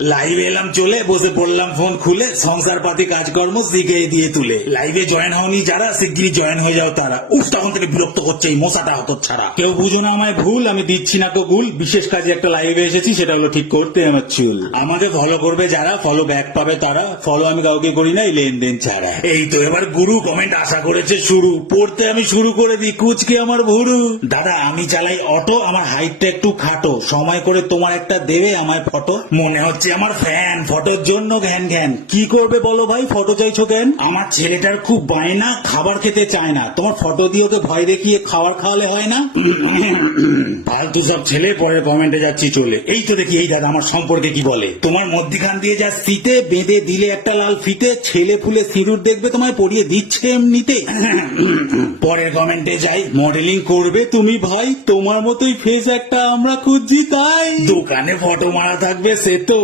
লাইভে এলাম চলে, বসে পড়লাম ফোন খুলে, সংসার পাতি কাজকর্ম শিখে দিয়ে তুলে। লাইভে জয়েন হওনি যারা, শিগগিরই জয়েন হয়ে যাও তারা। উফ, তখন থেকে বিরক্ত করছে এই মশাটা হত ছাড়া। কেউ বুঝো না আমায় ভুল, আমি দিচ্ছি না তো ভুল। বিশেষ কাজে একটা লাইভে এসেছি, সেটা হলো ঠিক করতে আমার চুল। আমাকে ফলো করবে যারা, ফলো ব্যাক পাবে তারা। ফলো আমি কাউকে করি না এই লেনদেন ছাড়া। এই তো এবার গুরু কমেন্ট আশা করেছে শুরু, পড়তে আমি শুরু করে দিই, কুচকে আমার ভুরু। দাদা আমি চালাই অটো, আমার হাইটটা একটু খাটো, সময় করে তোমার একটা দেবে আমায় ফটো। মনে হচ্ছে আমার ফ্যান, ফটোর জন্য ঘ্যান ঘ্যান। কি করবে বলো ভাই, ফটো চাইছো কেন? আমার ছেলেটার খুব বায়না, খাবার খেতে চায় না, তোমার ফটো দিয়ে ওকে ভয় দেখিয়ে খাবার খাওয়ালে হয় না? ফালতু সব ছেলে, পরের কমেন্টে যাচ্ছি চলে। এই তো দেখি এই দাদা আমার সম্পর্কে কি বলে। তোমার মধ্যিখান দিয়ে যা শীতে বেঁধে দিলে একটা লাল ফিতে, ছেলে ফুলে সিঁদুর দেখবে তোমায় পরিয়ে দিচ্ছে এমনিতে। পরের কমেন্টে যাই, মডেলিং করবে তুমি ভাই, তোমার মতোই ফেস একটা আমরা খুঁজছি তাই। দোকানে ফটো মারা থাকবে সে তো,